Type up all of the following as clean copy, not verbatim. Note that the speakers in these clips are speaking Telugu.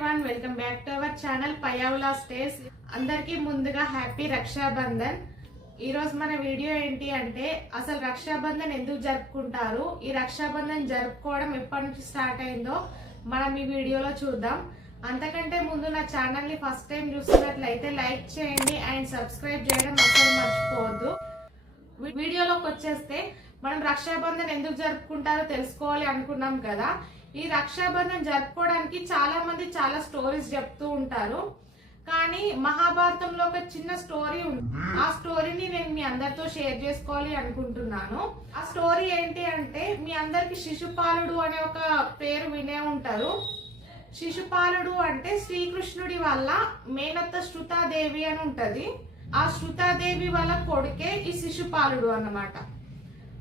Everyone, welcome back to our channel Payavula stays. అందరికీ ముందుగా హ్యాపీ రక్షాబంధన్. ఈ రోజు మన వీడియో ఏంటి అంటే అసలు రక్షాబంధన్ ఎందుకు జరుపుకుంటారు, ఈ రక్షాబంధన్ జరుపుకోవడం ఎప్పటి నుంచి స్టార్ట్ అయిందో మనం ఈ వీడియోలో చూద్దాం. అంతకంటే ముందు నా ఛానల్ ని ఫస్ట్ టైం చూస్తున్నట్లయితే లైక్ చేయండి అండ్ సబ్స్క్రైబ్ చేయడం అసలు మర్చిపోవద్దు. వీడియోలోకి వచ్చేస్తే మనం రక్షాబంధన్ ఎందుకు జరుపుకుంటారో తెలుసుకోవాలి అనుకున్నాం కదా. ఈ రక్షాబంధన్ జరుపుకోవడానికి చాలా మంది చాలా స్టోరీస్ చెప్తూ ఉంటారు, కానీ మహాభారతంలో ఒక చిన్న స్టోరీ ఉంది. ఆ స్టోరీని నేను మీ అందరితో షేర్ చేసుకోవాలి అనుకుంటున్నాను. ఆ స్టోరీ ఏంటి అంటే, మీ అందరికి శిశుపాలుడు అనే ఒక పేరు వినే ఉంటారు. శిశుపాలుడు అంటే శ్రీకృష్ణుడి వల్ల మేనత్త శృతాదేవి అని ఉంటది. ఆ శృతాదేవి వల్ల కొడుకే ఈ శిశుపాలుడు అన్నమాట.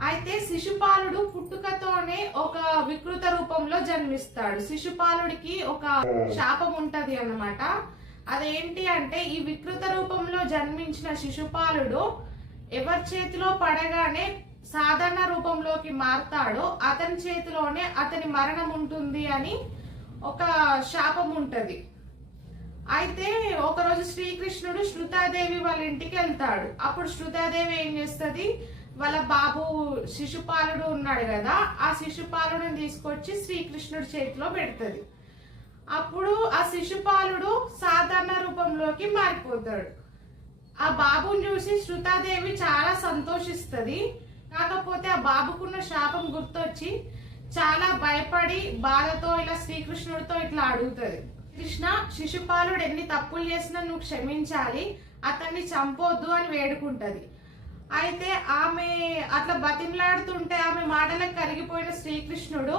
అయితే శిశుపాలుడు పుట్టుకతోనే ఒక వికృత రూపంలో జన్మిస్తాడు. శిశుపాలుడికి ఒక శాపం ఉంటది అన్నమాట. అదేంటి అంటే, ఈ వికృత రూపంలో జన్మించిన శిశుపాలుడు ఎవరి చేతిలో పడగానే సాధారణ రూపంలోకి మారతాడో అతని చేతిలోనే అతని మరణం ఉంటుంది అని ఒక శాపం ఉంటది. అయితే ఒకరోజు శ్రీకృష్ణుడు శృతాదేవి వాళ్ళ ఇంటికి వెళ్తాడు. అప్పుడు శృతాదేవి ఏం చేస్తుంది, వాళ్ళ బాబు శిశుపాలుడు ఉన్నాడు కదా, ఆ శిశుపాలుడిని తీసుకొచ్చి శ్రీకృష్ణుడి చేతిలో పెడుతుంది. అప్పుడు ఆ శిశుపాలుడు సాధారణ రూపంలోకి మారిపోతాడు. ఆ బాబుని చూసి శృతాదేవి చాలా సంతోషిస్తుంది. కాకపోతే ఆ బాబుకున్న శాపం గుర్తొచ్చి చాలా భయపడి బాధతో ఇలా శ్రీకృష్ణుడితో ఇట్లా అడుగుతుంది, కృష్ణ, శిశుపాలుడు ఎన్ని తప్పులు చేసినా నువ్వు క్షమించాలి, అతన్ని చంపొద్దు అని వేడుకుంటది. అయితే ఆమె అట్లా బతిమలాడుతుంటే ఆమె మాటలకు కరిగిపోయిన శ్రీకృష్ణుడు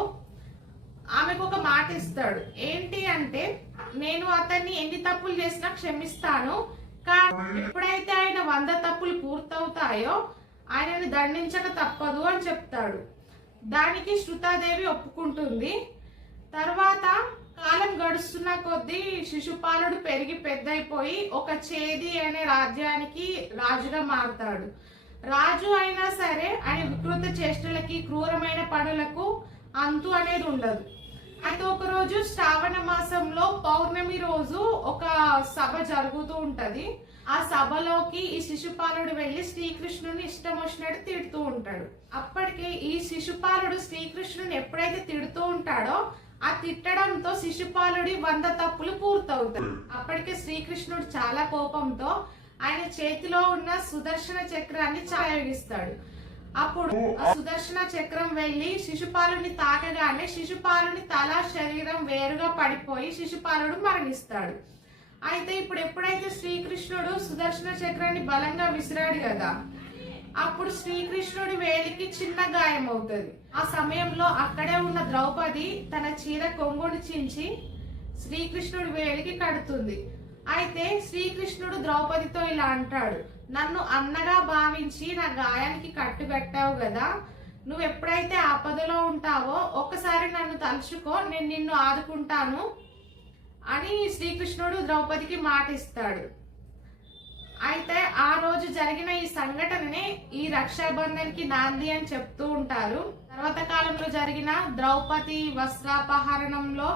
ఆమెకు ఒక మాట ఇస్తాడు. ఏంటి అంటే, నేను అతన్ని ఎన్ని తప్పులు చేసినా క్షమిస్తాను, కానీ ఎప్పుడైతే ఆయన 100 తప్పులు పూర్తవుతాయో ఆయనని దండించక తప్పదు అని చెప్తాడు. దానికి శృతాదేవి ఒప్పుకుంటుంది. తర్వాత కాలం గడుస్తున్న కొద్దీ శిశుపాలుడు పెరిగి పెద్దయిపోయి ఒక చేది అనే రాజ్యానికి రాజుగా మారుతాడు. రాజు అయినా సరే ఆయన వికృత చేష్టలకి, క్రూరమైన పనులకు అంతు అనేది ఉండదు. అయితే ఒకరోజు శ్రావణ మాసంలో పౌర్ణమి రోజు ఒక సభ జరుగుతూ ఉంటది. ఆ సభలోకి ఈ శిశుపాలుడు వెళ్లి శ్రీకృష్ణుని ఇష్టం వచ్చినట్టు తిడుతూ ఉంటాడు. అప్పటికే ఈ శిశుపాలుడు శ్రీకృష్ణుని ఎప్పుడైతే తిడుతూ ఉంటాడో ఆ తిట్టడంతో శిశుపాలుడి 100 తప్పులు పూర్తవుతాయి. అప్పటికే శ్రీకృష్ణుడు చాలా కోపంతో ఆయన చేతిలో ఉన్న సుదర్శన చక్రాన్ని ప్రయోగిస్తాడు. అప్పుడు ఆ సుదర్శన చక్రం వెళ్లి శిశుపాలుని తాకగానే శిశుపాలుని తల, శరీరం వేరుగా పడిపోయి శిశుపాలుడు మరణిస్తాడు. అయితే ఇప్పుడు ఎప్పుడైతే శ్రీకృష్ణుడు సుదర్శన చక్రాన్ని బలంగా విసిరాడు కదా, అప్పుడు శ్రీకృష్ణుడి వేలికి చిన్న గాయం అవుతుంది. ఆ సమయంలో అక్కడే ఉన్న ద్రౌపది తన చీర కొంగుని చించి శ్రీకృష్ణుడి వేలికి కడుతుంది. అయితే శ్రీకృష్ణుడు ద్రౌపదితో ఇలా అంటాడు, నన్ను అన్నగా భావించి నా గాయానికి కట్టుబెట్టావు కదా, నువ్వు ఎప్పుడైతే ఆపదలో ఉంటావో ఒక్కసారి నన్ను తలుచుకో, నేను నిన్ను ఆదుకుంటాను అని శ్రీకృష్ణుడు ద్రౌపదికి మాట ఇస్తాడు. అయితే ఆ రోజు జరిగిన ఈ సంఘటననే ఈ రక్షాబంధన్ కి నాంది అని చెప్తూ ఉంటారు. తర్వాత కాలంలో జరిగిన ద్రౌపది వస్త్రాపహరణంలో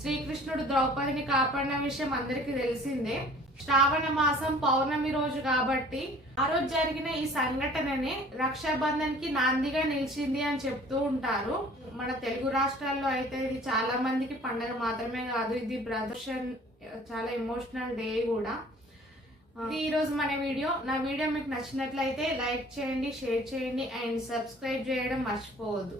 శ్రీకృష్ణుడు ద్రౌపదిని కాపాడిన విషయం అందరికీ తెలిసిందే. శ్రావణ మాసం పౌర్ణమి రోజు కాబట్టి ఆ రోజు జరిగిన ఈ సంఘటననే రక్షాబంధన్ కి నాందిగా నిలిచింది అని చెప్తూ ఉంటారు. మన తెలుగు రాష్ట్రాల్లో అయితే ఇది చాలా మందికి పండగ మాత్రమే కాదు, ఇది బ్రదర్స్ చాలా ఎమోషనల్ డే కూడా. ఈ రోజు మన వీడియో. నా వీడియో మీకు నచ్చినట్లయితే లైక్ చేయండి, షేర్ చేయండి అండ్ సబ్స్క్రైబ్ చేయడం మర్చిపోవద్దు.